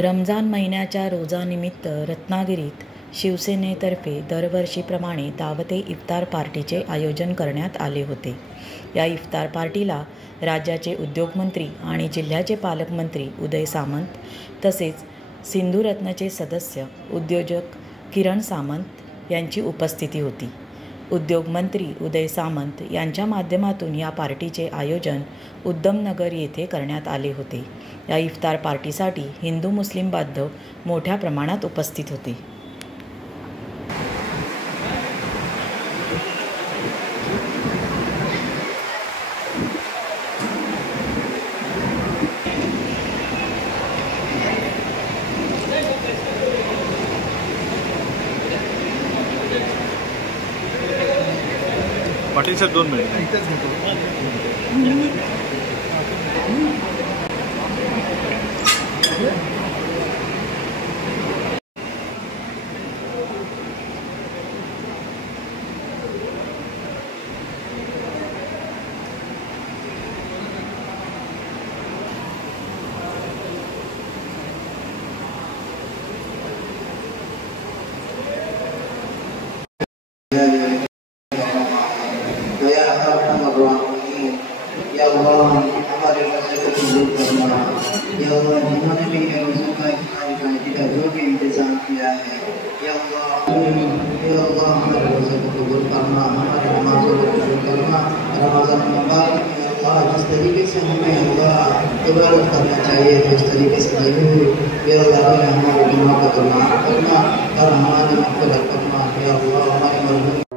रमजान महिन्याच्या रोजानिमित्त रत्नागिरीत शिवसेनेतर्फे दरवर्षीप्रमाणे दावते इफ्तार पार्टीचे आयोजन करण्यात आले होते। या इफ्तार पार्टीला राज्याचे उद्योगमंत्री आणि जिल्ह्याचे पालकमंत्री उदय सामंत तसेच सिंधुरत्नचे सदस्य उद्योजक किरण सामंत यांची उपस्थिती होती। उद्योगमंत्री उदय सामंत यांच्या माध्यमातून या पार्टीचे आयोजन उद्यमनगर येथे करण्यात आले होते। या इफ्तार पार्टीसाठी हिंदू मुस्लिम बांधव मोठ्या प्रमाणात उपस्थित होते। पाटील साहेब 2 मिनिट या अल्लाह हमारे मसले को कबूल करना। या अल्लाह जिन्होंने भी ये वज़ू का जो भी इंतज़ाम किया है या अल्लाह हमारे मसले को कबूल करना, हमारे नमाज़ों को कबूल करना। रमज़ान मुबारक में अल्लाह जिस तरीके से हमें अल्लाह इबादत करना चाहिए उस तरीके से नहीं हुई। या अल्लाह हमारे गुनाह को माफ़ करना और हमारी मग़फ़िरत करना। या अल्लाह हमारे